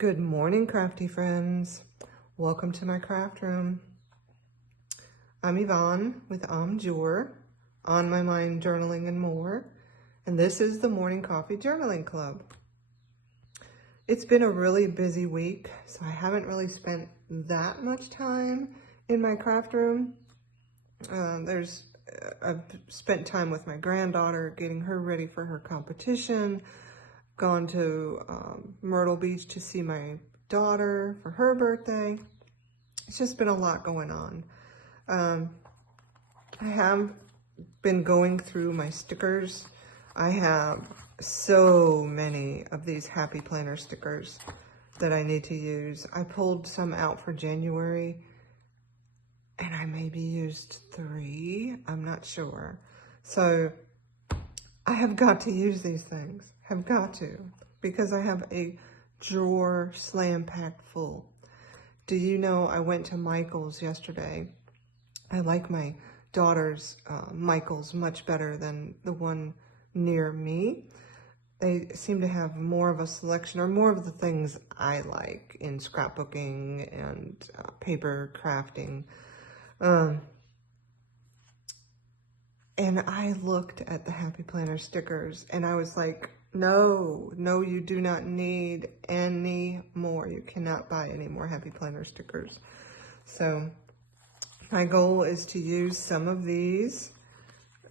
Good morning, crafty friends. Welcome to my craft room. I'm Yvonne with Amjour, On My Mind Journaling and More, and this is the Morning Coffee Journaling Club. It's been a really busy week, so I haven't really spent that much time in my craft room. I've spent time with my granddaughter, getting her ready for her competition, gone to Myrtle Beach to see my daughter for her birthday. It's just been a lot going on. I have been going through my stickers. I have so many of these Happy Planner stickers that I need to use. I pulled some out for January and I maybe used 3. I'm not sure. So I have got to use these things. Have got to, because I have a drawer slam packed full. Do you know I went to Michael's yesterday? I like my daughter's Michael's much better than the one near me. They seem to have more of a selection, or more of the things I like in scrapbooking and paper crafting. And I looked at the Happy Planner stickers and I was like, no, you do not need any more. You cannot buy any more Happy Planner stickers. So my goal is to use some of these.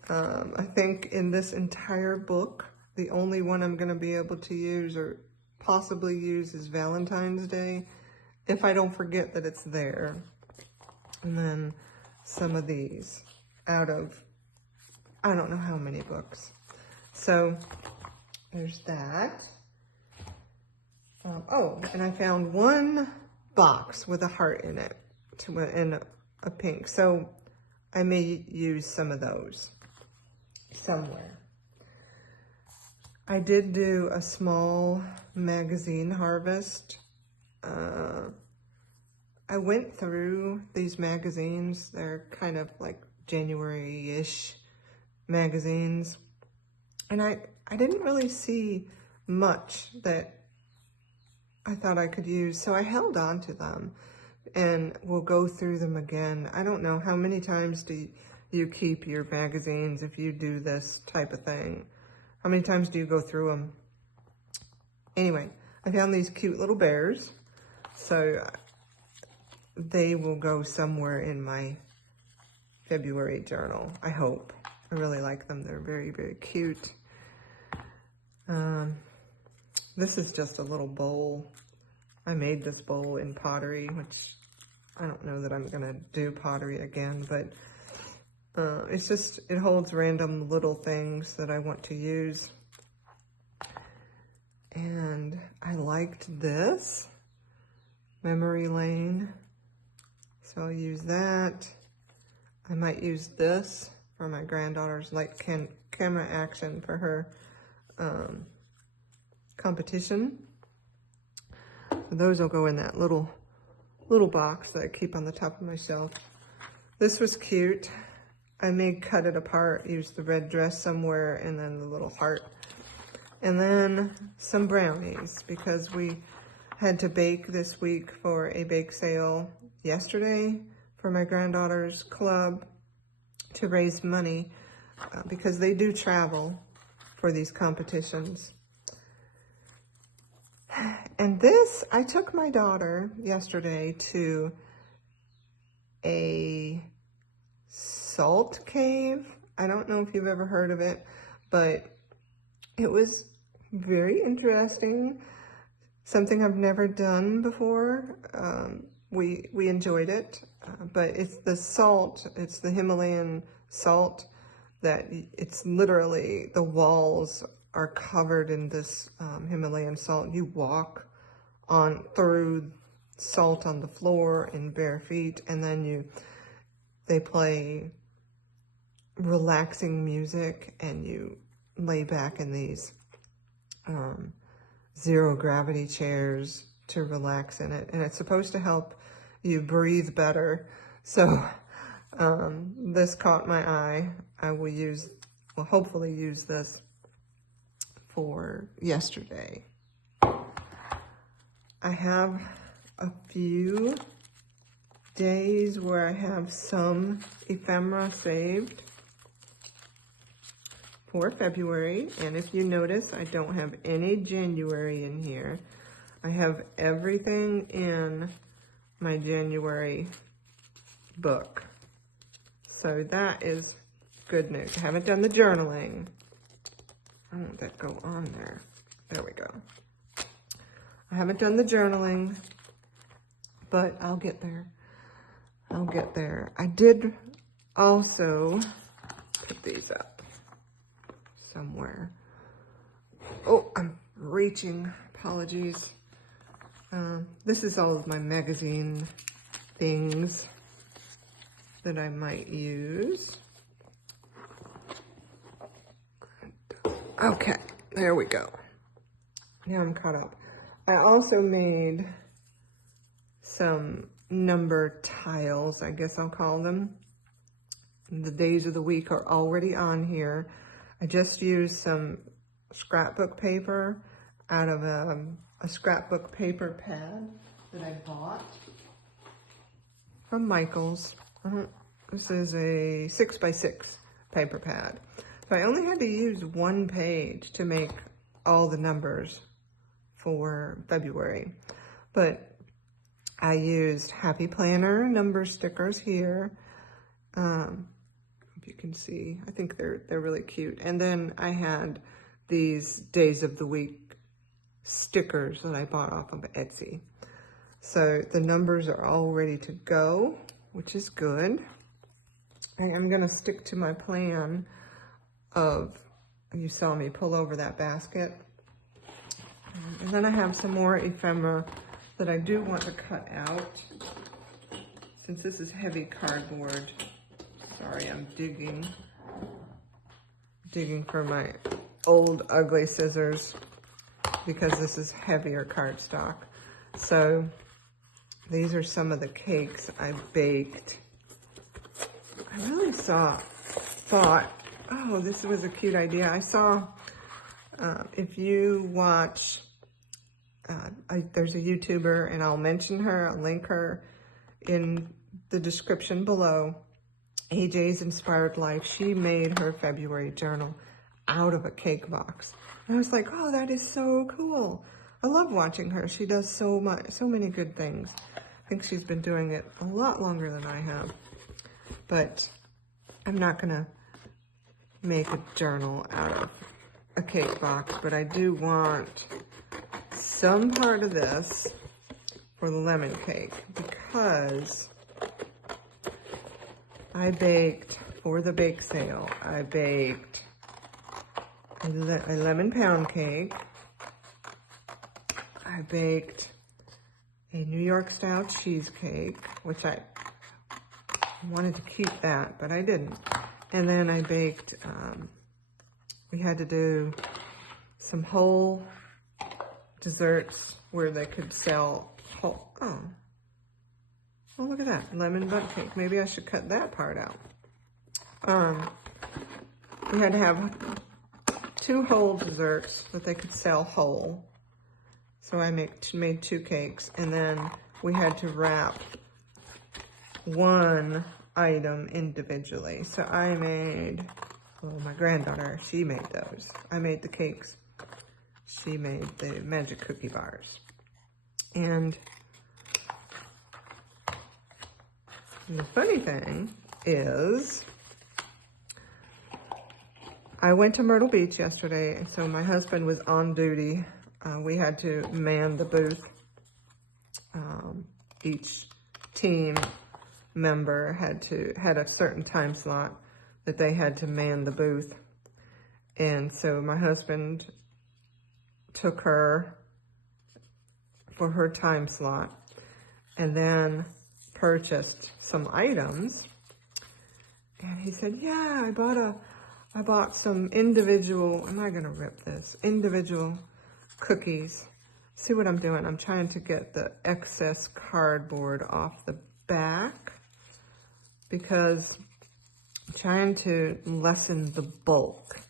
I think in this entire book, the only one I'm going to be able to use or possibly use is Valentine's Day, if I don't forget that it's there. And then some of these out of, I don't know how many books. So there's that. Oh, and I found one box with a heart in it, in a pink. So I may use some of those somewhere. I did do a small magazine harvest. I went through these magazines. They're kind of like January-ish magazines. And I didn't really see much that I thought I could use, so I held on to them and we'll go through them again. I don't know, how many times do you keep your magazines if you do this type of thing? How many times do you go through them? Anyway, I found these cute little bears, so they will go somewhere in my February journal, I hope. I really like them. They're very, very cute. This is just a little bowl. I made this bowl in pottery, which I don't know that I'm gonna do pottery again, but it holds random little things that I want to use. And I liked this, Memory Lane. So I'll use that. I might use this for my granddaughter's camera action for her competition. Those will go in that little box that I keep on the top of my shelf. This was cute. I may cut it apart, use the red dress somewhere, and then the little heart. And then some brownies, because we had to bake this week for a bake sale yesterday for my granddaughter's club to raise money because they do travel for these competitions. And this, I took my daughter yesterday to a salt cave. I don't know if you've ever heard of it, but it was very interesting. Something I've never done before. We enjoyed it, but it's the salt, it's the Himalayan salt that it's literally, the walls are covered in this Himalayan salt. You walk through salt on the floor in bare feet, and then they play relaxing music and you lay back in these zero gravity chairs to relax in it, and it's supposed to help you breathe better. So this caught my eye. I will hopefully use this for yesterday. I have a few days where I have some ephemera saved for February. And if you notice, I don't have any January in here. I have everything in my January book. So that is good news. I haven't done the journaling. I want that go on there. There we go. I haven't done the journaling, but I'll get there. I'll get there. I did also put these up somewhere. Oh, I'm reaching. Apologies. This is all of my magazine things that I might use. Okay, there we go. Now I'm caught up. I also made some number tiles, I guess I'll call them. The days of the week are already on here. I just used some scrapbook paper out of a scrapbook paper pad that I bought from Michaels. This is a 6x6 paper pad. So I only had to use one page to make all the numbers for February. But I used Happy Planner number stickers here. If you can see, I think they're really cute. And then I had these days of the week stickers that I bought off of Etsy. So the numbers are all ready to go, which is good. I'm gonna stick to my plan of, you saw me pull over that basket. And then I have some more ephemera that I do want to cut out. Since this is heavy cardboard, sorry, I'm digging for my old ugly scissors because this is heavier cardstock. So these are some of the cakes I baked. I really thought, oh, this was a cute idea. I saw, if you watch, there's a YouTuber, and I'll mention her, I'll link her in the description below, AJ's Inspired Life. She made her February journal out of a cake box. And I was like, oh, that is so cool. I love watching her. She does so many good things. I think she's been doing it a lot longer than I have. But I'm not gonna make a journal out of a cake box, but I do want some part of this for the lemon cake because I baked, for the bake sale, I baked a lemon pound cake. I baked a New York style cheesecake, which I wanted to keep that, but I didn't. And then I baked, we had to do some whole desserts where they could sell whole, oh, look at that, lemon bundt cake. Maybe I should cut that part out. We had to have 2 whole desserts that they could sell whole. So I made 2 cakes, and then we had to wrap one item individually. So I made, well, my granddaughter, she made those. I made the cakes. She made the magic cookie bars. And the funny thing is, I went to Myrtle Beach yesterday, and so my husband was on duty. We had to man the booth. Each team member had a certain time slot that they had to man the booth. And so my husband took her for her time slot and then purchased some items. And he said, yeah, I bought some individual, am I gonna rip this? Individual cookies. See what I'm doing? I'm trying to get the excess cardboard off the back because I'm trying to lessen the bulk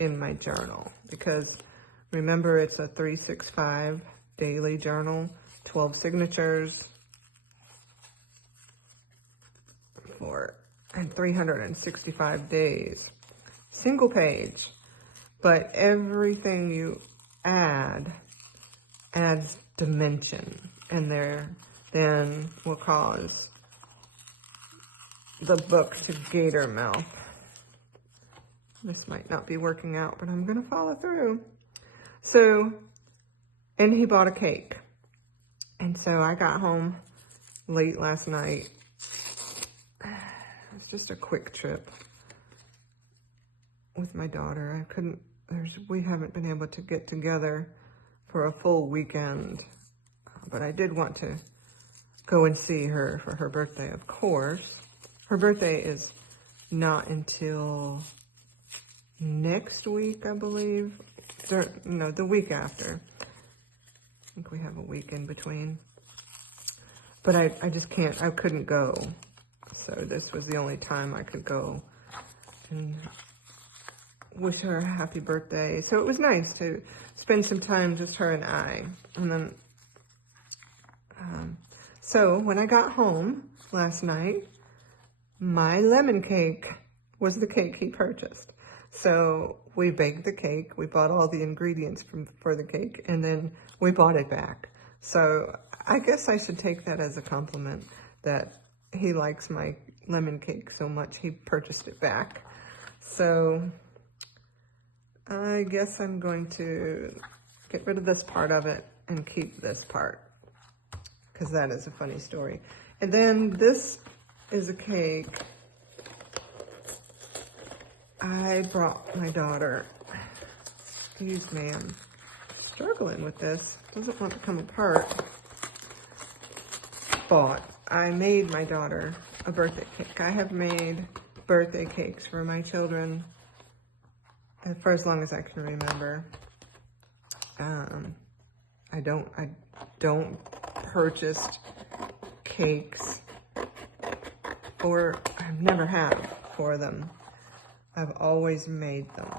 in my journal because remember it's a 365 daily journal. 12 signatures and 365 days. Single page, but everything you add adds dimension, and then will cause the book to gator mouth. This might not be working out, but I'm gonna follow through. So, and he bought a cake. And so I got home late last night. It's just a quick trip with my daughter. We haven't been able to get together for a full weekend, but I did want to go and see her for her birthday, of course. Her birthday is not until next week, I believe. No, the week after. I think we have a week in between. But I just can't, I couldn't go. So this was the only time I could go and wish her a happy birthday. So it was nice to spend some time, just her and I. And then, so when I got home last night, my lemon cake was the cake he purchased. So we baked the cake, we bought all the ingredients for the cake, and then we bought it back. So I guess I should take that as a compliment that he likes my lemon cake so much he purchased it back. So I guess I'm going to get rid of this part of it and keep this part, because that is a funny story. And then this is a cake I brought my daughter. Excuse me, I'm struggling with this. Doesn't want to come apart. I made my daughter a birthday cake. I have made birthday cakes for my children for as long as I can remember. I don't purchase cakes, or I've never have for them. I've always made them.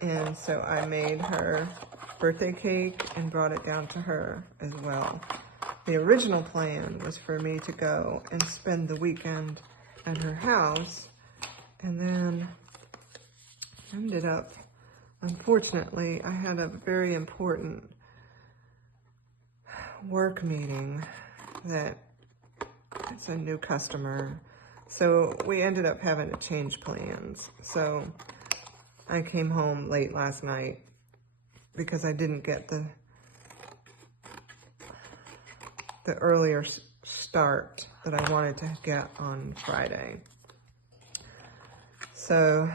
And so I made her birthday cake and brought it down to her as well. The original plan was for me to go and spend the weekend at her house, and then ended up, unfortunately, I had a very important work meeting that it's a new customer. So we ended up having to change plans. So I came home late last night because I didn't get the earlier start that I wanted to get on Friday. So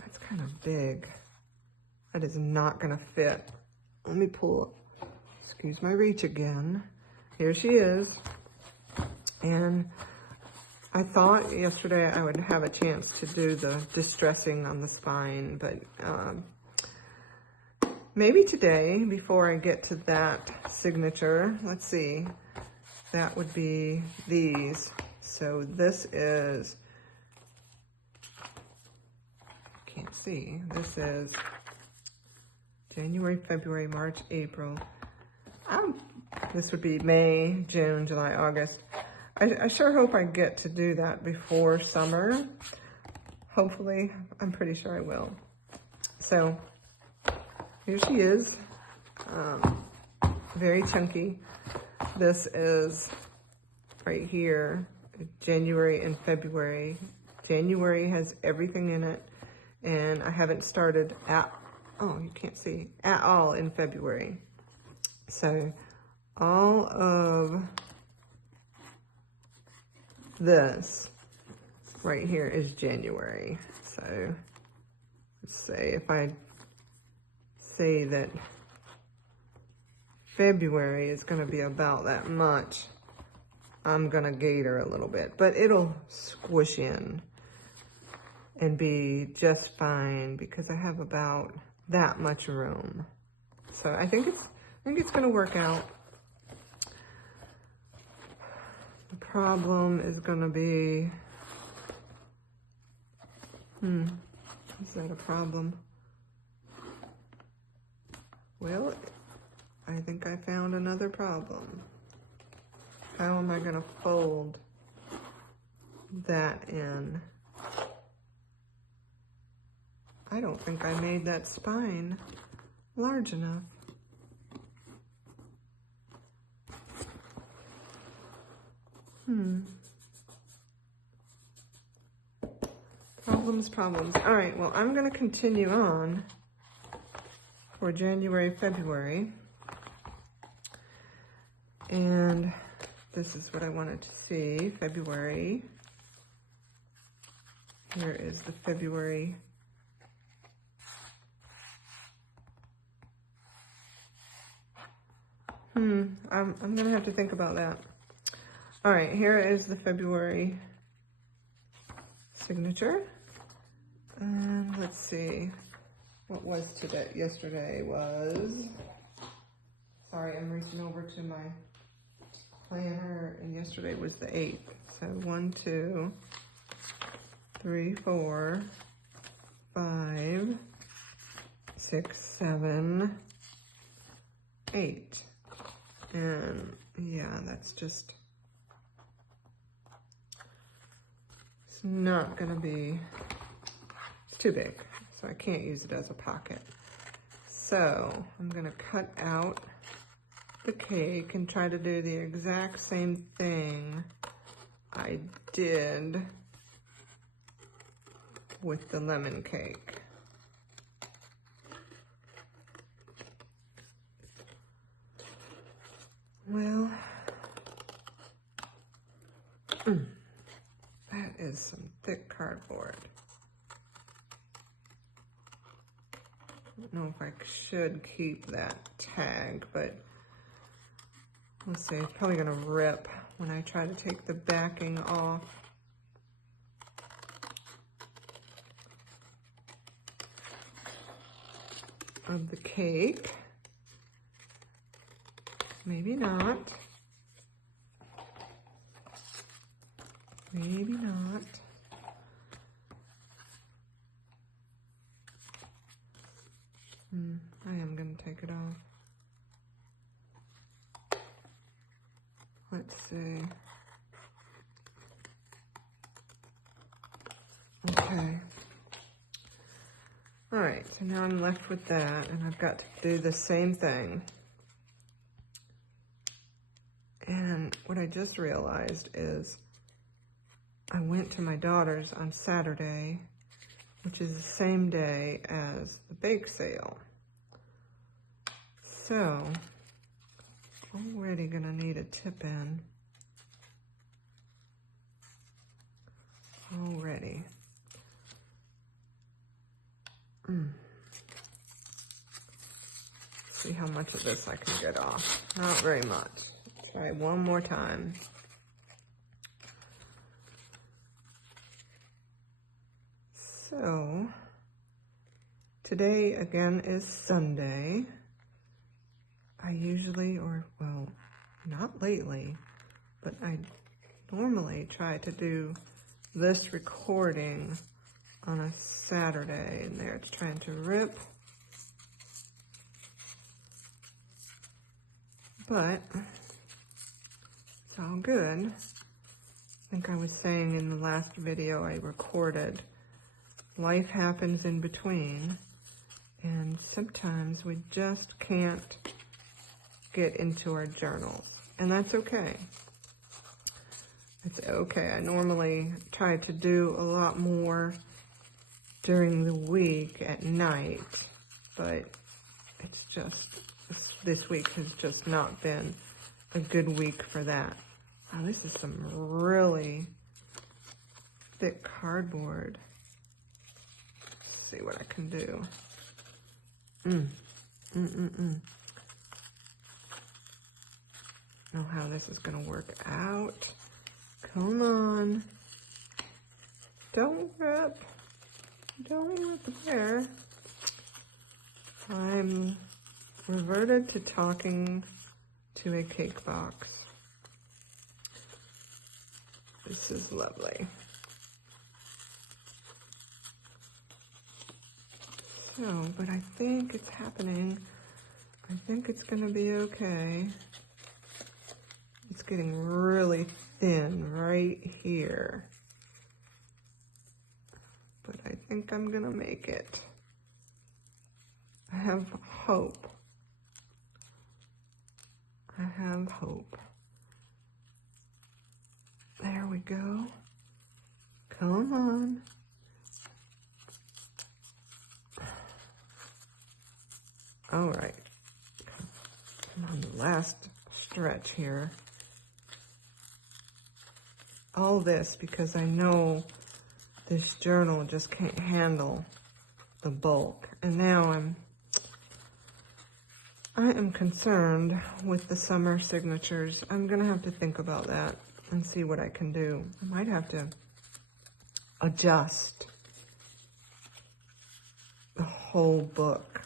that's kind of big. That is not gonna fit. Let me pull, excuse my reach again. Here she is. And I thought yesterday I would have a chance to do the distressing on the spine, but maybe today, before I get to that signature. Let's see, that would be these. So this is, can't see, this is January, February, March, April. This would be May, June, July, August. I sure hope I get to do that before summer. Hopefully, I'm pretty sure I will. So here she is, very chunky. This is right here, January and February. January has everything in it, and I haven't started you can't see, at all in February. So all of this right here is January. So let's say if I say that February is going to be about that much, I'm going to gator a little bit, but it'll squish in and be just fine because I have about that much room. So I think it's going to work out. The problem is going to be, is that a problem? Well, I think I found another problem. How am I gonna fold that in? I don't think I made that spine large enough. Problems. All right, well, I'm gonna continue on for January, February. And this is what I wanted to see, February. Here is the February. I'm gonna have to think about that. All right, here is the February signature. And let's see, what was today? Yesterday was, sorry, I'm reaching over to my planner, and yesterday was the 8th. So 1, 2, 3, 4, 5, 6, 7, 8. And yeah, that's just, it's not gonna be, it's too big, so I can't use it as a pocket. So I'm gonna cut out the cake and try to do the exact same thing I did with the lemon cake. Well, that is some thick cardboard. I don't know if I should keep that tag, but we'll see. It's probably gonna rip when I try to take the backing off. Of the cake. Maybe not. Maybe not. I am going to take it off. Let's see. Okay. All right, so now I'm left with that, and I've got to do the same thing. And what I just realized is I went to my daughter's on Saturday, which is the same day as the bake sale. So, already gonna need a tip in. Already. See how much of this I can get off. Not very much. Try one more time. So, today again is Sunday. I usually, or well, not lately, but I normally try to do this recording on a Saturday, and there it's trying to rip. But it's all good. I think I was saying in the last video I recorded, life happens in between, and sometimes we just can't get into our journals, and that's okay. It's okay. I normally try to do a lot more during the week at night, but it's just, this week has just not been a good week for that. Oh, this is some really thick cardboard. Let's see what I can do. Know how this is gonna work out. Come on. Don't rip. Don't rip there. I'm reverted to talking to a cake box. This is lovely. So, but I think it's happening. I think it's gonna be okay. It's getting really thin right here. But I think I'm gonna make it. I have hope. I have hope. There we go. Come on. All right. I'm on the last stretch here. All this because I know this journal just can't handle the bulk. And now I am concerned with the summer signatures. I'm gonna have to think about that and see what I can do. I might have to adjust the whole book,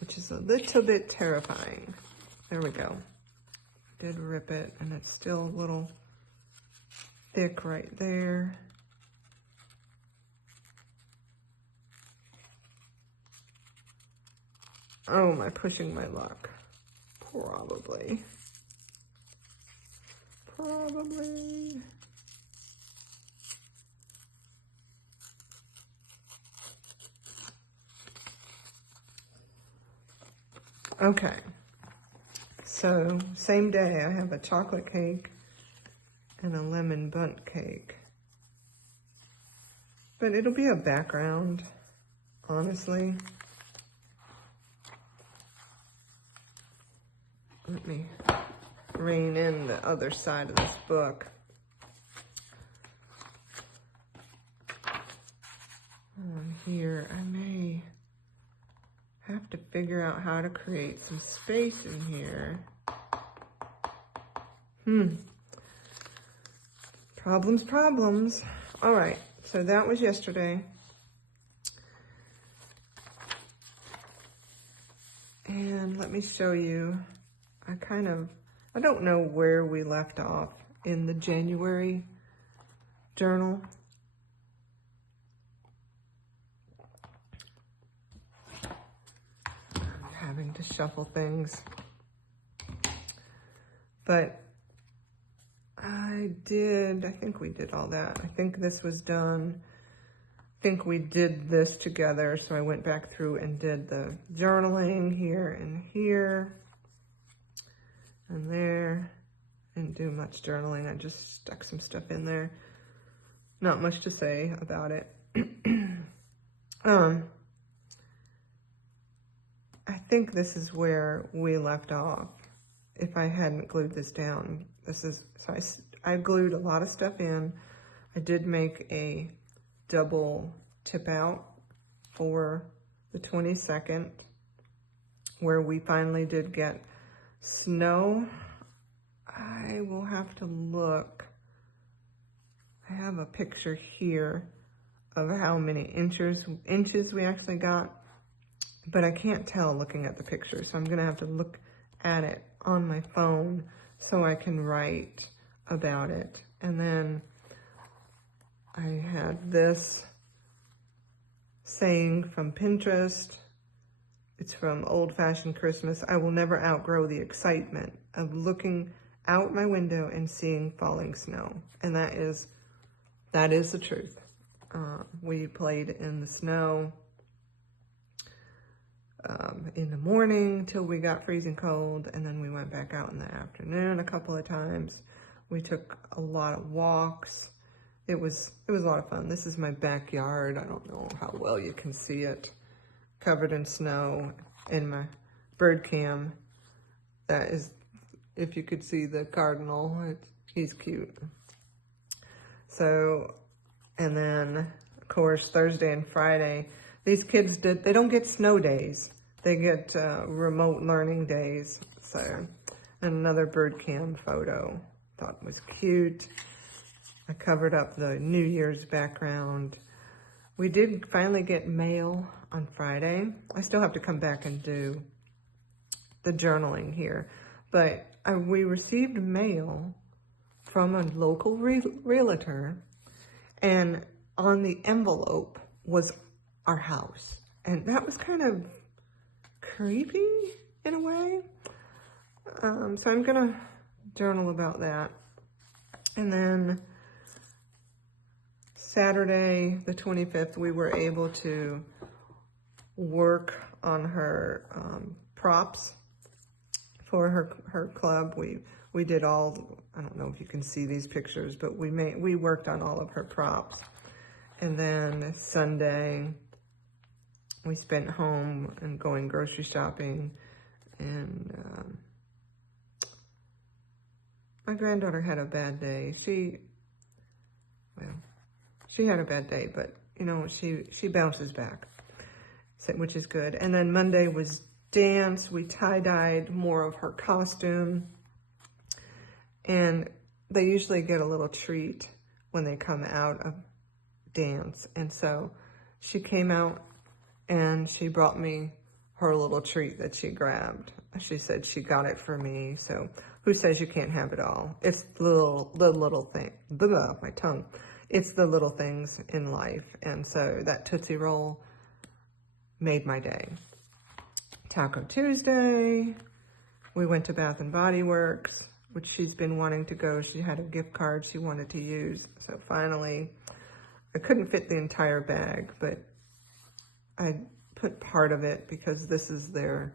which is a little bit terrifying. There we go. Did rip it, and it's still a little thick right there. Oh, am I pushing my luck? Probably. Probably. Okay. So, same day, I have a chocolate cake and a lemon bundt cake. But it'll be a background, honestly. Let me rein in the other side of this book. Here, I may have to figure out how to create some space in here. Problems. All right, so that was yesterday. And let me show you, I don't know where we left off in the January journal. I'm having to shuffle things. But I think we did all that. I think this was done. I think we did this together. So I went back through and did the journaling here and here and there. Didn't do much journaling. I just stuck some stuff in there. Not much to say about it. I think this is where we left off. If I hadn't glued this down, so I glued a lot of stuff in. I did make a double tip out for the 22nd, where we finally did get snow. I will have to look. I have a picture here of how many inches we actually got, but I can't tell looking at the picture, so I'm gonna have to look at it on my phone so I can write about it. And then I had this saying from Pinterest. It's from Old Fashioned Christmas. I will never outgrow the excitement of looking out my window and seeing falling snow. And that is the truth. We played in the snow in the morning till we got freezing cold, and then we went back out in the afternoon a couple of times. We took a lot of walks. It was a lot of fun. This is my backyard. I don't know how well you can see it. Covered in snow, in my bird cam. That is, if you could see the cardinal, he's cute. So, and then of course Thursday and Friday, these kids they don't get snow days. They get remote learning days. So, another bird cam photo. Thought was cute. I covered up the New Year's background. We did finally get mail on Friday. I still have to come back and do the journaling here. But we received mail from a local realtor, and on the envelope was our house. And that was kind of creepy. in a way. So I'm gonna journal about that. And then Saturday, the 25th, we were able to work on her props for her club. We did all, I don't know if you can see these pictures, but we worked on all of her props. And then Sunday, we spent home and going grocery shopping. And my granddaughter had a bad day. She had a bad day, but you know, she bounces back, which is good. And then Monday was dance. We tie-dyed more of her costume. And they usually get a little treat when they come out of dance. And so she came out and she brought me her little treat that she grabbed. She said she got it for me. So who says you can't have it all? It's the little thing, my tongue. It's the little things in life. And so that Tootsie Roll made my day. Taco Tuesday, we went to Bath and Body Works, which she's been wanting to go. She had a gift card she wanted to use. So finally, I couldn't fit the entire bag, but I put part of it because this is their,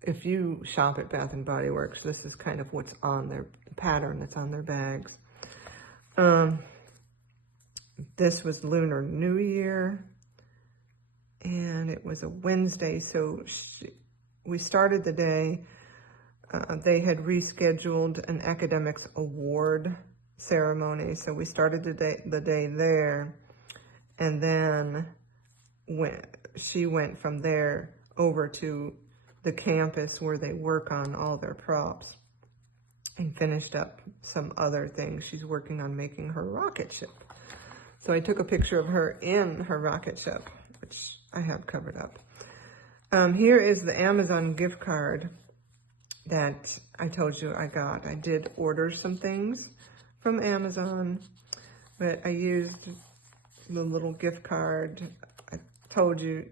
if you shop at Bath and Body Works, this is kind of what's on their pattern that's on their bags. This was Lunar New Year, and it was a Wednesday, so we started the day. They had rescheduled an academics award ceremony, so we started the day there, and then she went from there over to the campus where they work on all their props and finished up some other things. She's working on making her rocket ship. So I took a picture of her in her rocket ship, which I have covered up. Here is the Amazon gift card that I told you I got. I did order some things from Amazon, but I used the little gift card. I told you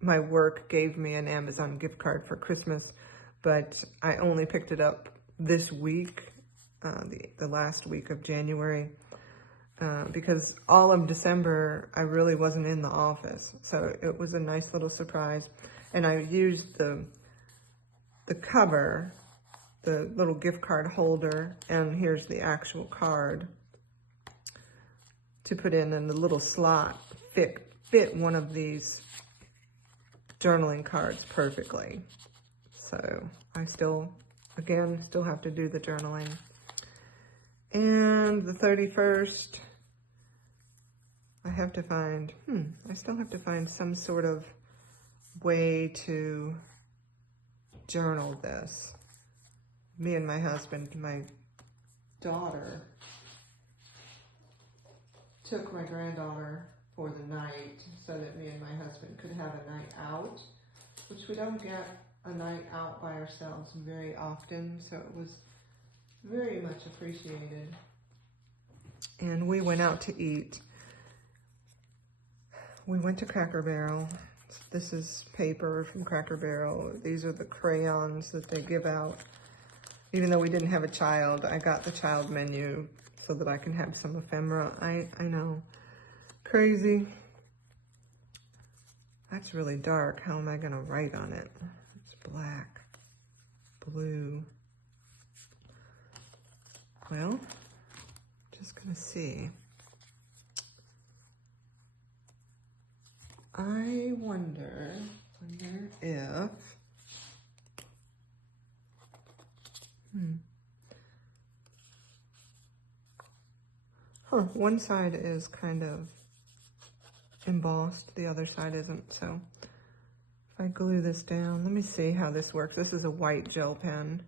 my work gave me an Amazon gift card for Christmas, but I only picked it up this week, the last week of January, because all of December I really wasn't in the office. So it was a nice little surprise. And I used the cover, the little gift card holder, and here's the actual card to put in the little slot fit one of these journaling cards perfectly. So I still have to do the journaling. And the 31st, I have to find, I still have to find some sort of way to journal this. Me and my husband, my daughter took my granddaughter for the night so that me and my husband could have a night out, which we don't get a night out by ourselves very often, so it was very much appreciated. And we went out to eat. We went to Cracker Barrel. This is paper from Cracker Barrel. These are the crayons that they give out. Even though we didn't have a child, I got the child menu so that I can have some ephemera. I know. Crazy. That's really dark. How am I going to write on it? It's black. Blue. Well, just going to see. I wonder if, one side is kind of embossed, the other side isn't, so if I glue this down, let me see how this works. This is a white gel pen.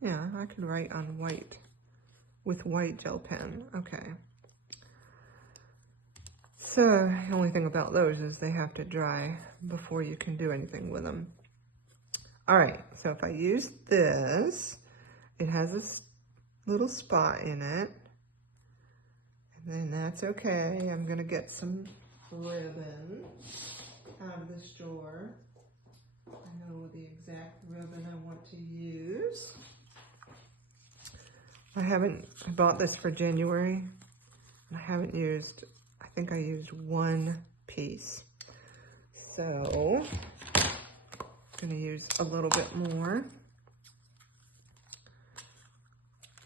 Yeah, I could write on white with white gel pen. Okay. So the only thing about those is they have to dry before you can do anything with them. All right, so if I use this, it has this little spot in it, and then that's okay. I'm gonna get some ribbon out of this drawer. I I bought this for January. I haven't used, I think I used one piece. So, I'm gonna use a little bit more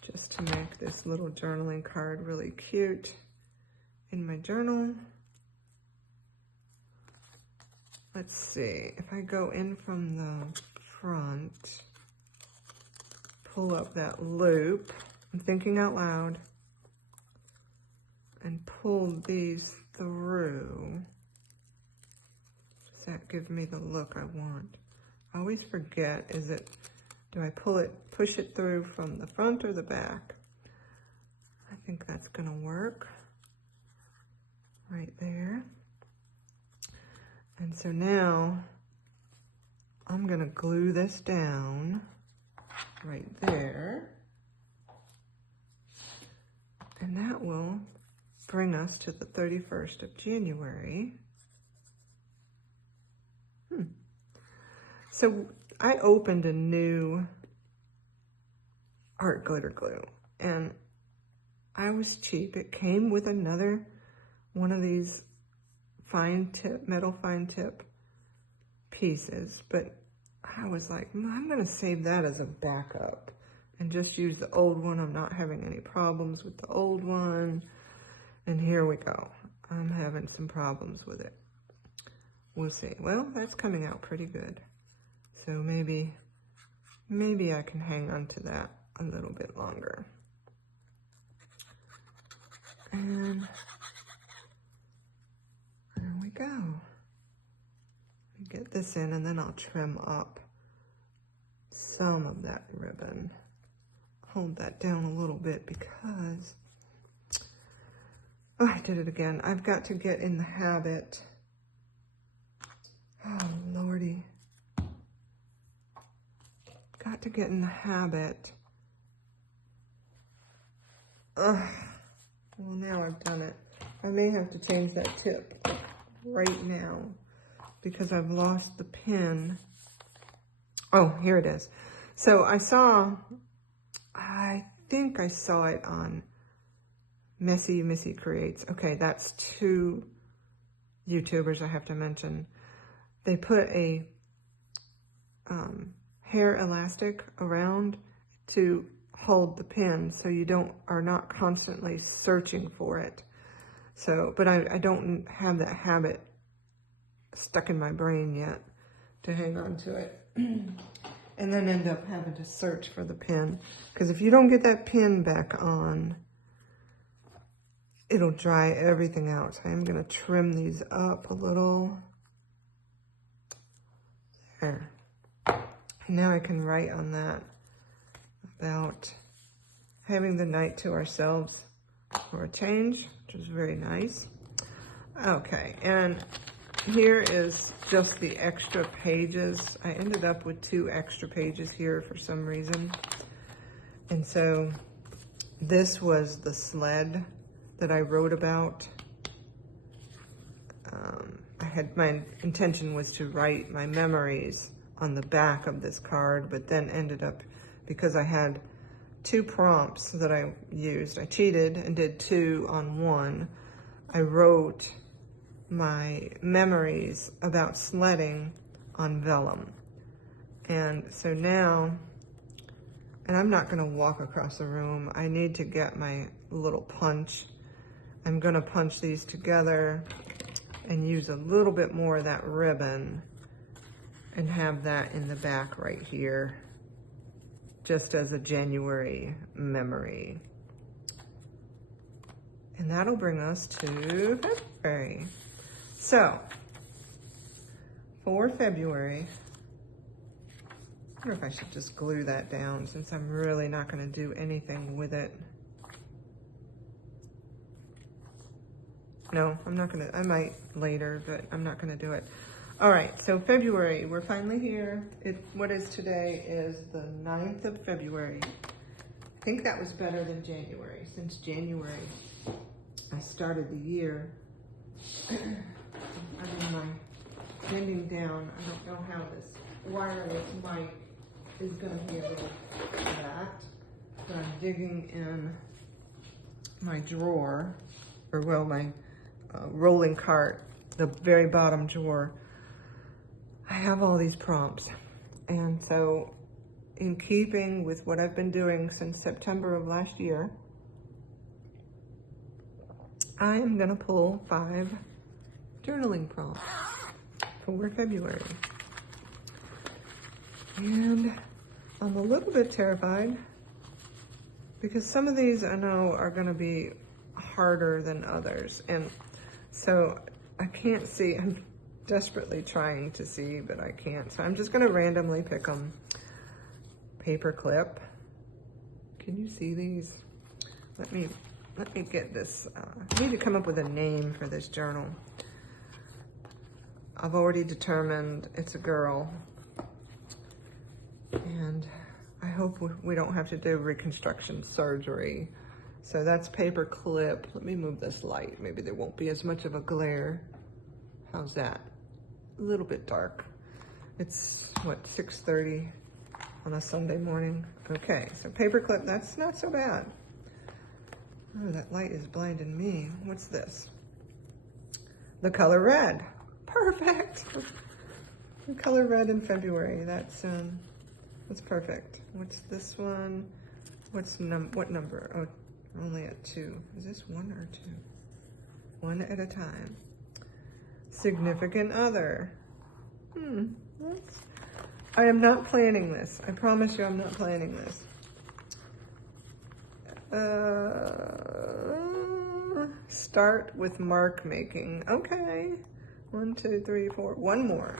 just to make this little journaling card really cute in my journal. Let's see, if I go in from the front, pull up that loop, I'm thinking out loud, and pull these through. Does that give me the look I want? I always forget, do I push it through from the front or the back? I think that's gonna work right there. And so now I'm gonna glue this down right there. And that will bring us to the 31st of January. So I opened a new art glitter glue and I was cheap. It came with another one of these metal fine tip pieces, but I was like, I'm gonna save that as a backup and just use the old one. I'm not having any problems with the old one. And here we go. I'm having some problems with it. We'll see. Well, that's coming out pretty good. So maybe I can hang on to that a little bit longer. And there we go. Get this in and then I'll trim up some of that ribbon. Hold that down a little bit because, oh, I did it again. I've got to get in the habit. Oh, Lordy. Got to get in the habit. Ugh. Well, now I've done it. I may have to change that tip right now because I've lost the pin. Oh, here it is. So I think I saw it on Missy Creates. Okay, that's two YouTubers I have to mention. They put a hair elastic around to hold the pin so you are not constantly searching for it. So, but I don't have that habit stuck in my brain yet to hang on to it. And then end up having to search for the pin. Because if you don't get that pin back on, it'll dry everything out. So I'm gonna trim these up a little. There. And now I can write on that about having the night to ourselves for a change, which is very nice. Okay, and here is just the extra pages. I ended up with 2 extra pages here for some reason. And so this was the sled that I wrote about. My intention was to write my memories on the back of this card, but then ended up, because I had 2 prompts that I used, I cheated and did 2 on 1. I wrote my memories about sledding on vellum. And so now, and I'm not gonna walk across the room, I need to get my little punch. I'm gonna punch these together and use a little bit more of that ribbon and have that in the back right here, just as a January memory. And that'll bring us to February. So, for February, I wonder if I should just glue that down since I'm really not gonna do anything with it. No, I'm not gonna, I might later, but I'm not gonna do it. All right, so February, we're finally here. What is today is the 9th of February. I think that was better than January. Since January, I started the year. I mean, my bending down, I don't know how this wireless mic is gonna be able to do that. but I'm digging in my drawer, or well, my rolling cart, the very bottom drawer. I have all these prompts. And so in keeping with what I've been doing since September of last year, I am gonna pull 5 journaling prompts for February. And I'm a little bit terrified because some of these I know are gonna be harder than others. And so I can't see, I'm desperately trying to see, but I can't. So I'm just gonna randomly pick them. Paperclip. Can you see these? Let me get this. I need to come up with a name for this journal. I've already determined it's a girl. And I hope we don't have to do reconstruction surgery. So that's Paperclip. Let me move this light. Maybe there won't be as much of a glare. How's that? A little bit dark. It's, what, 6:30 on a Sunday morning? Okay, so Paperclip, that's not so bad. Oh, that light is blinding me. What's this? The color red. Perfect. The color red in February. That's perfect. What's this one? What number? Oh, only at 2. Is this 1 or 2? 1 at a time. Significant other. I am not planning this. I promise you I'm not planning this. Start with mark making. Okay. 1, 2, 3, 4. One more.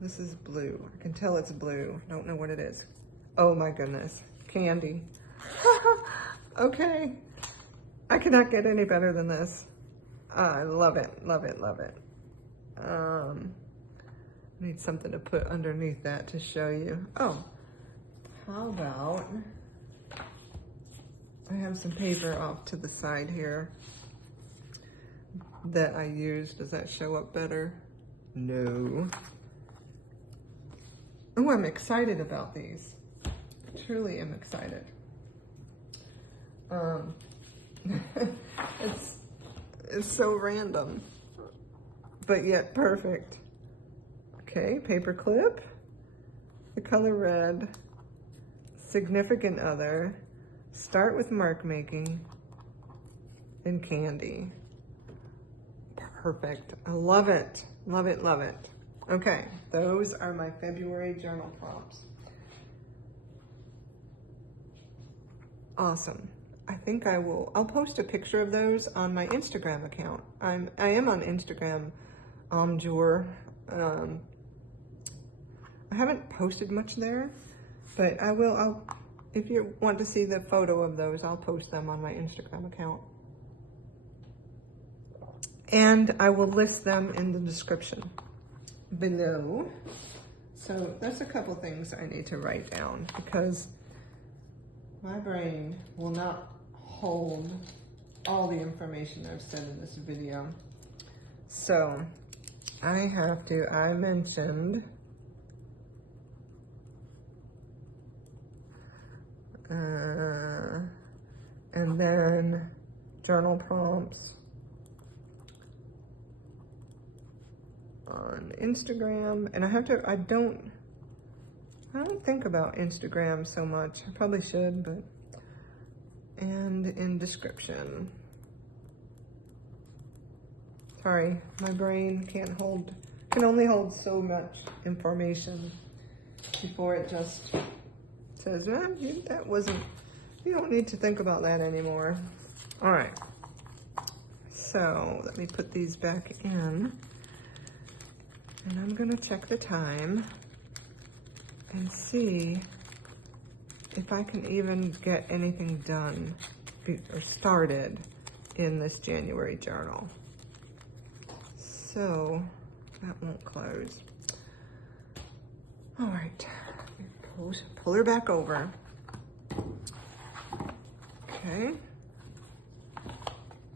This is blue. I can tell it's blue. I don't know what it is. Oh my goodness. Candy. Okay. I cannot get any better than this. I love it. Love it. Love it. Need something to put underneath that to show you. Oh, how about I have some paper off to the side here that I used. Does that show up better? No. Oh, I'm excited about these. Truly am excited. It's so random, but yet perfect. Okay, Paperclip, the color red, significant other, start with mark making, and candy. Perfect. I love it. Love it, love it. Okay, those are my February journal prompts. Awesome. I think I'll post a picture of those on my Instagram account. I am on Instagram, Amjour. I haven't posted much there, but if you want to see the photo of those, I'll post them on my Instagram account. And I will list them in the description below. So that's a couple things I need to write down because my brain will not hold all the information I've said in this video. So I mentioned and then journal prompts on Instagram, and I don't think about Instagram so much. I probably should, but, and in description. Sorry, my brain can only hold so much information before it just says, you don't need to think about that anymore. All right, so let me put these back in, and I'm gonna check the time and see if I can even get anything done or started in this January journal. So that won't close. All right, pull her back over. Okay.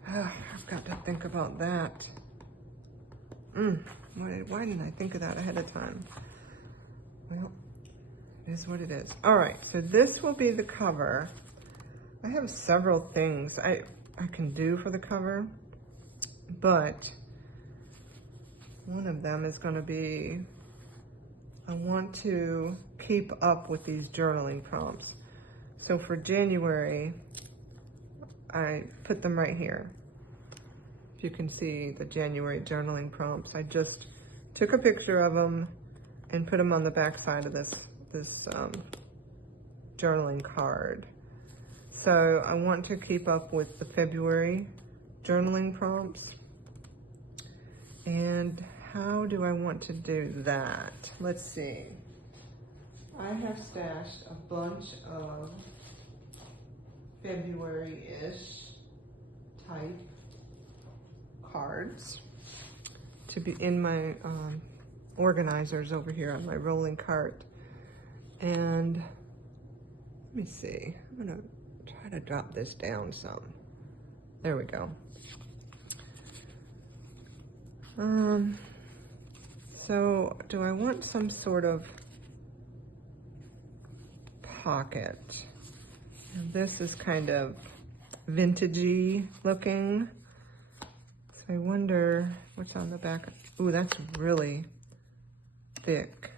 I've got to think about that. Why didn't I think of that ahead of time? Well, is what it is. All right, so this will be the cover. I have several things I can do for the cover, but one of them is going to be, I want to keep up with these journaling prompts. So for January, I put them right here. If you can see the January journaling prompts, I just took a picture of them and put them on the back side of this journaling card. So I want to keep up with the February journaling prompts. And how do I want to do that? Let's see. I have stashed a bunch of February-ish type cards to be in my organizers over here on my rolling cart. And let me see, I'm gonna try to drop this down some. There we go. So do I want some sort of pocket? This is kind of vintagey looking. So I wonder what's on the back. Ooh, that's really thick.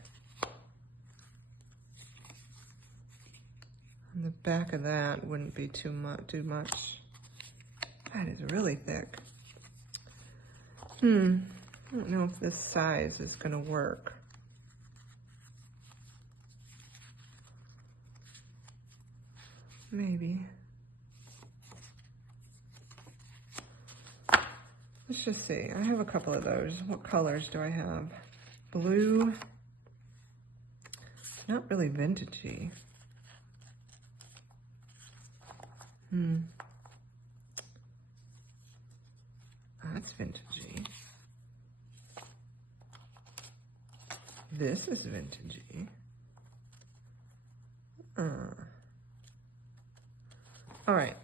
On the back of that wouldn't be too much. That is really thick. I don't know if this size is gonna work. Maybe. Let's just see. I have a couple of those. What colors do I have? Blue. Not really vintagey. That's vintagey. This is vintagey. All right.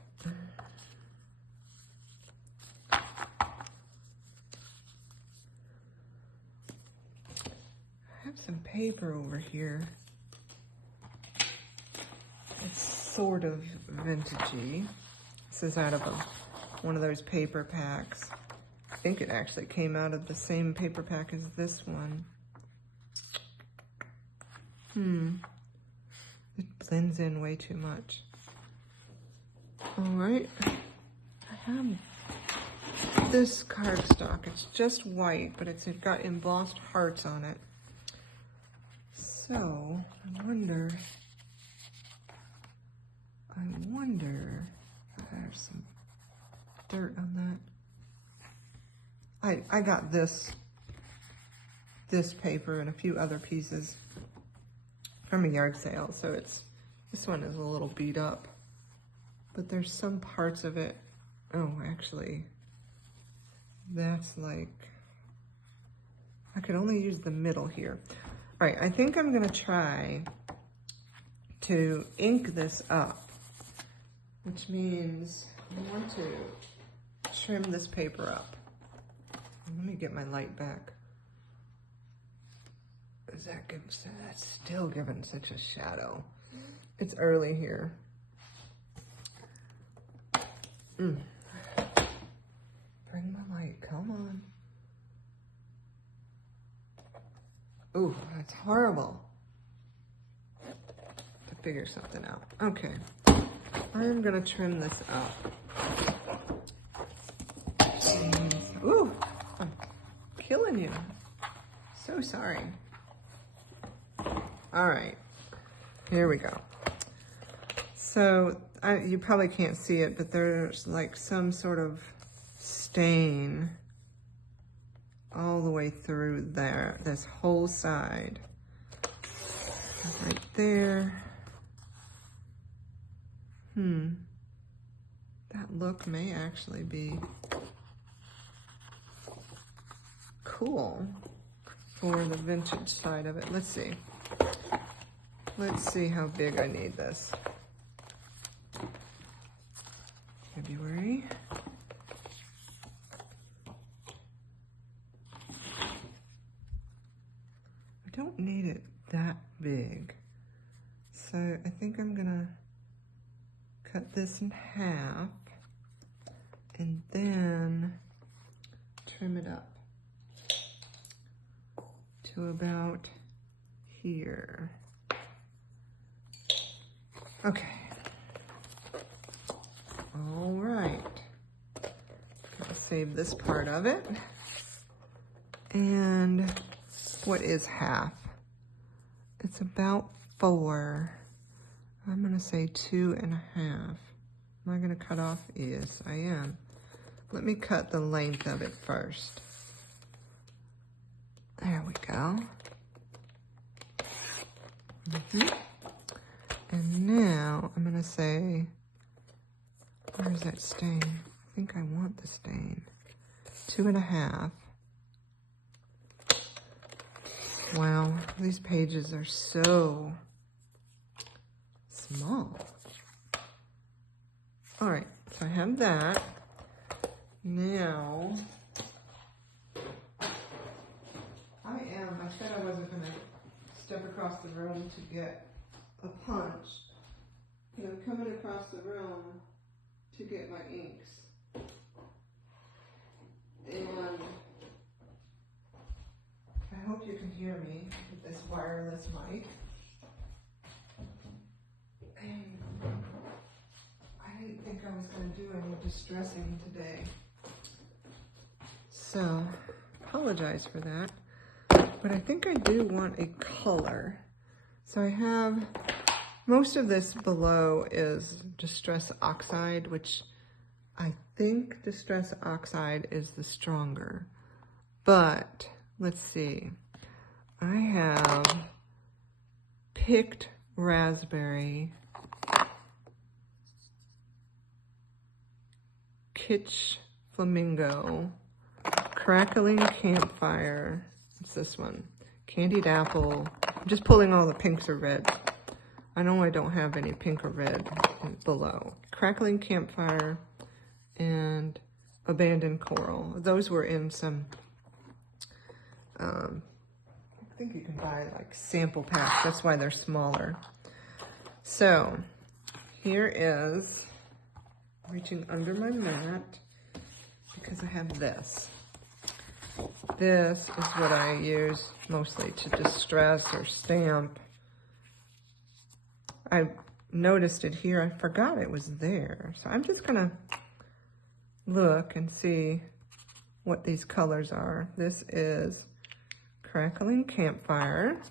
I have some paper over here. It's sort of vintagey. This is out of one of those paper packs. I think it actually came out of the same paper pack as this one. It blends in way too much. All right, I have this cardstock. It's just white, but it's got embossed hearts on it. So I wonder if there's some dirt on that. I got this paper and a few other pieces from a yard sale, so this one is a little beat up, but there's some parts of it. Oh, actually, that's like, I could only use the middle here. All right, I think I'm gonna try to ink this up, which means I want to trim this paper up. Let me get my light back. That's still giving such a shadow. It's early here. Bring my light, come on. Ooh, that's horrible. To figure something out. Okay, I'm gonna trim this up. Ooh, I'm killing you. So sorry. All right, here we go. So you probably can't see it, but there's like some sort of stain all the way through there, this whole side. Right there. That look may actually be cool for the vintage side of it. Let's see. Let's see how big I need this. February. I don't need it that big. this in half and then trim it up to about here. Okay. All right. I'll save this part of it. And what is half? It's about 4. I'm gonna say 2.5. Am I gonna cut off? Yes, I am. Let me cut the length of it first. There we go. And now I'm gonna say, where's that stain? I think I want the stain. 2.5. Wow, these pages are so small. All right, so I have that. Now, I said I wasn't gonna step across the room to get a punch. And I'm coming across the room to get my inks. And I hope you can hear me with this wireless mic. And I didn't think I was going to do any distressing today. So, apologize for that. But I think I do want a color. So I have, most of this below is Distress Oxide, which I think Distress Oxide is the stronger. But, let's see. I have Picked Raspberry, Kitsch Flamingo, Crackling Campfire. What's this one? Candied Apple. I'm just pulling all the pinks or red. I know I don't have any pink or red below. Crackling Campfire and Abandoned Coral. Those were in some, I think you can buy like sample packs. That's why they're smaller. So here is, reaching under my mat because I have this. This is what I use mostly to distress or stamp. I noticed it here. I forgot it was there. So I'm just gonna look and see what these colors are. This is Crackling Campfire.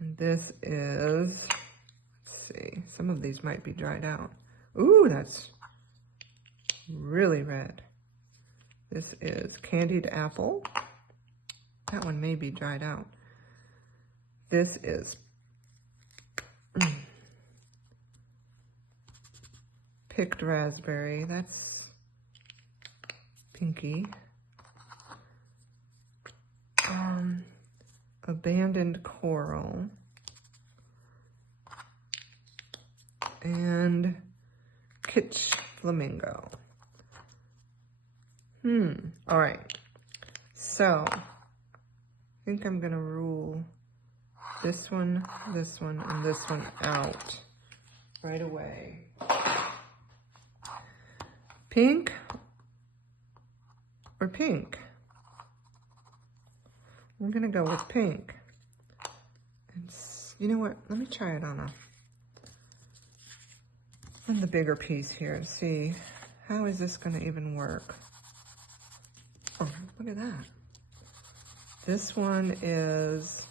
And this is, let's see, some of these might be dried out. Ooh, that's really red. This is Candied Apple. That one may be dried out. This is Picked Raspberry. That's pinky. Abandoned Coral. And Kitsch Flamingo. All right. So, I think I'm gonna rule this one, and this one out right away. Pink or pink? I'm gonna go with pink. And you know what? Let me try it on the bigger piece here and see how is this gonna even work. Oh, look at that. This one is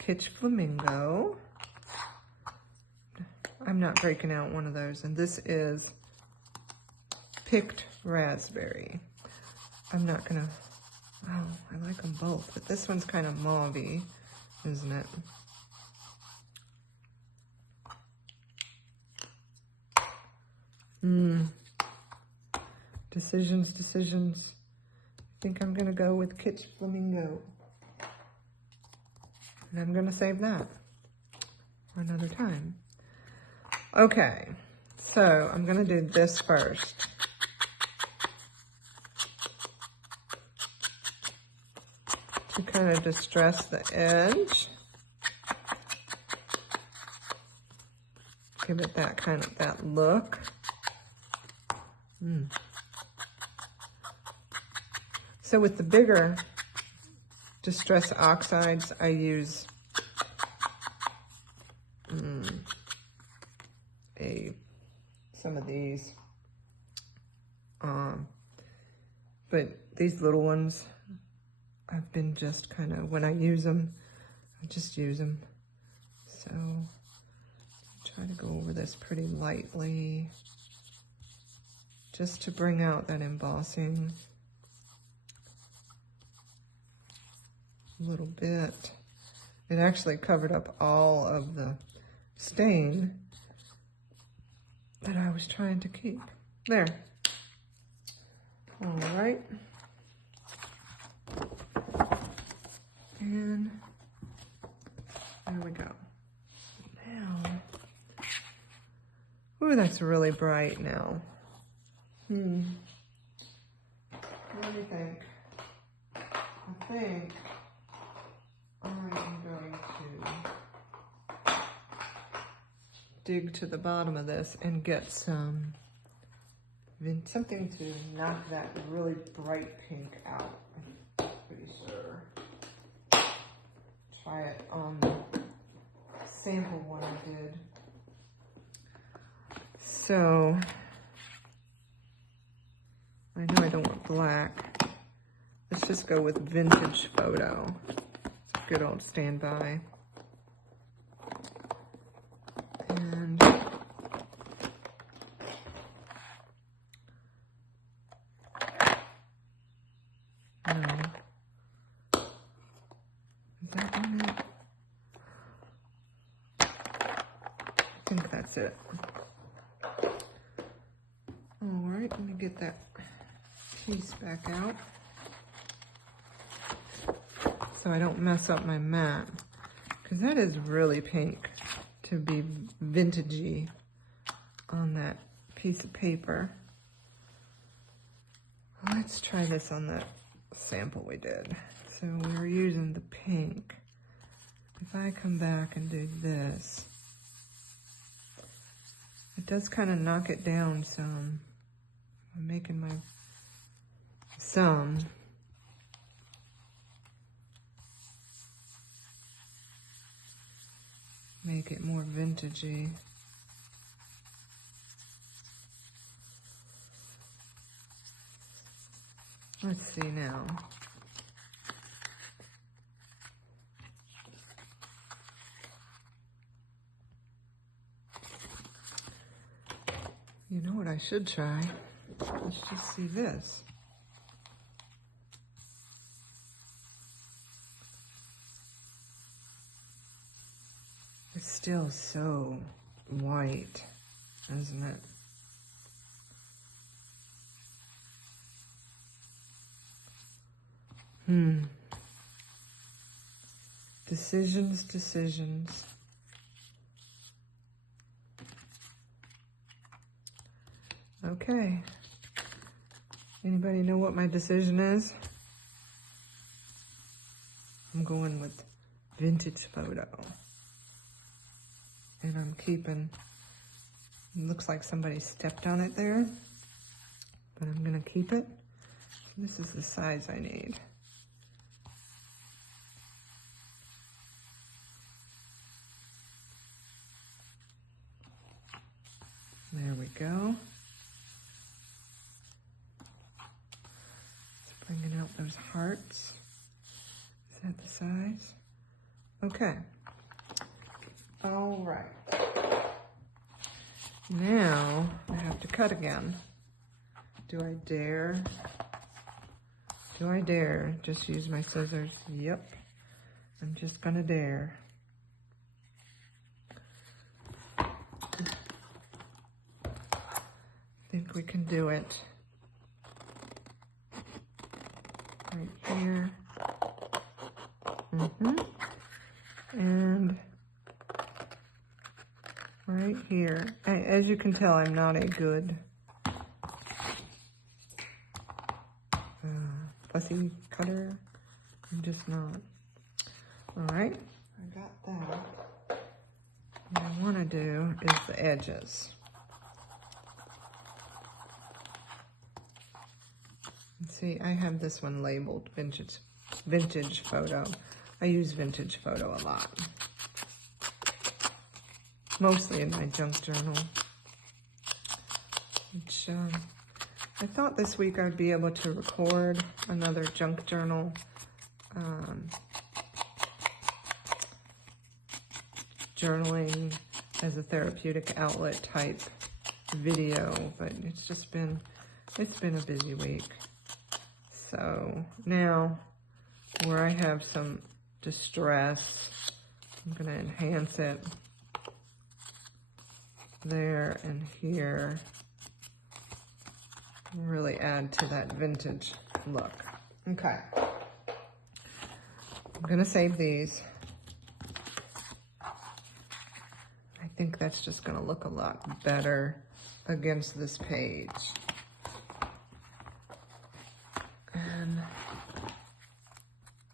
Kitsch Flamingo. I'm not breaking out one of those. And this is Picked Raspberry. I'm not gonna, oh, I like them both, but this one's kind of mauve-y, isn't it? Decisions. I think I'm gonna go with Kitsch Flamingo. And I'm gonna save that for another time. Okay, so I'm gonna do this first. To kind of distress the edge. give it that kind of, that look. So with the bigger Distress Oxides, I use some of these. But these little ones, I've been just kind of, when I use them, I just use them. So try to go over this pretty lightly, just to bring out that embossing a little bit. It actually covered up all of the stain that I was trying to keep. There. All right. And there we go. Now, ooh, that's really bright now. What do you think? I think I'm going to dig to the bottom of this and get something to knock that really bright pink out. I'm pretty sure. Try it on the sample one I did. So, I know I don't want black. Let's just go with Vintage Photo. It's a good old standby. And no. Is that on it? I think that's it. All right, let me get that piece back out so I don't mess up my mat, because that is really pink to be vintagey on that piece of paper. Let's try this on that sample we did. So we were using the pink. If I come back and do this, it does kind of knock it down some. I'm making my make it more vintagey. Let's see now. You know what I should try? Let's just see this. It's still so white, isn't it? Decisions. Okay. Anybody know what my decision is? I'm going with Vintage Photo. And I'm keeping, it looks like somebody stepped on it there, but I'm gonna keep it. This is the size I need. There we go. Just bringing out those hearts. Is that the size? Okay. All right. Now I have to cut again. Do I dare? Do I dare just use my scissors? Yep. I'm just gonna dare. I think we can do it. Right here. And right here. As you can tell, I'm not a good fussy cutter. I'm just not. All right, I got that. What I want to do is the edges. See, I have this one labeled vintage photo. I use vintage photo a lot. Mostly in my junk journal. Which, I thought this week I'd be able to record another junk journal journaling as a therapeutic outlet type video, but it's been a busy week. So now, where I have some distress, I'm going to enhance it there and here. Really add to that vintage look. Okay. I'm going to save these. I think that's just going to look a lot better against this page. And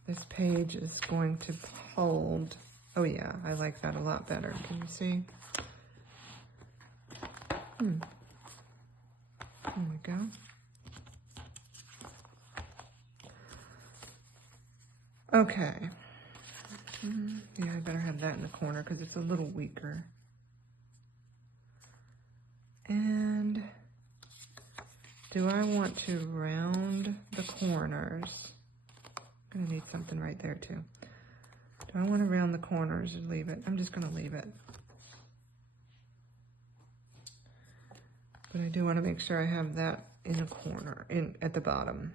this page is going to hold, oh yeah, I like that a lot better. Can you see? There we go. Okay. Yeah, I better have that in the corner because it's a little weaker. And do I want to round the corners? I'm going to need something right there too. Do I want to round the corners or leave it? I'm just going to leave it. But I do want to make sure I have that in a corner, at the bottom.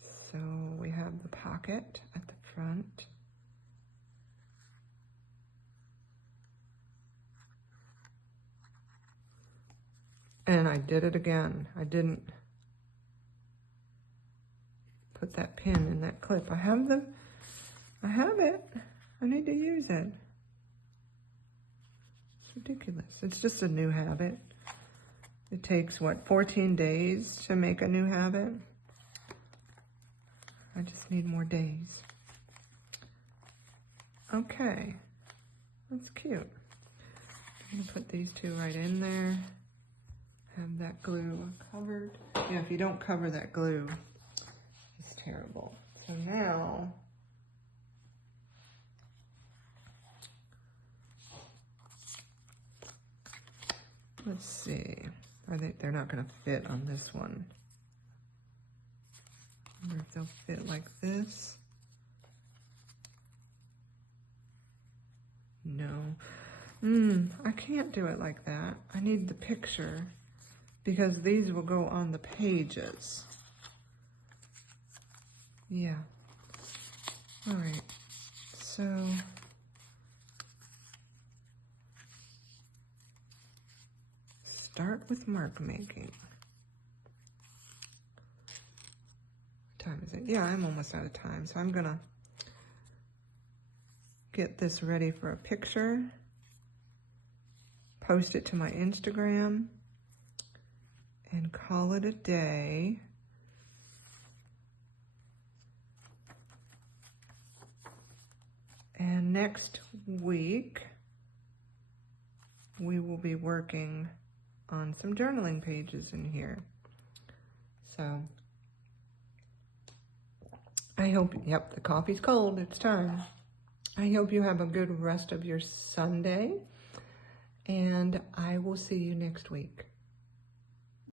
So we have the pocket at the front. And I did it again. I didn't put that pin in that clip. I have it. I need to use it. It's ridiculous. It's just a new habit. It takes, what, 14 days to make a new habit? I just need more days. Okay. That's cute. I'm going to put these two right in there. Have that glue covered. Yeah, if you don't cover that glue, it's terrible. So now, let's see. They're not going to fit on this one. I wonder if they'll fit like this. No. I can't do it like that. I need the picture because these will go on the pages. Yeah. All right. So start with mark making. What time is it? Yeah, I'm almost out of time. So I'm gonna get this ready for a picture, post it to my Instagram, and call it a day. And next week, we will be working on some journaling pages in here. So, I hope, yep, the coffee's cold, it's time. I hope you have a good rest of your Sunday, and I will see you next week.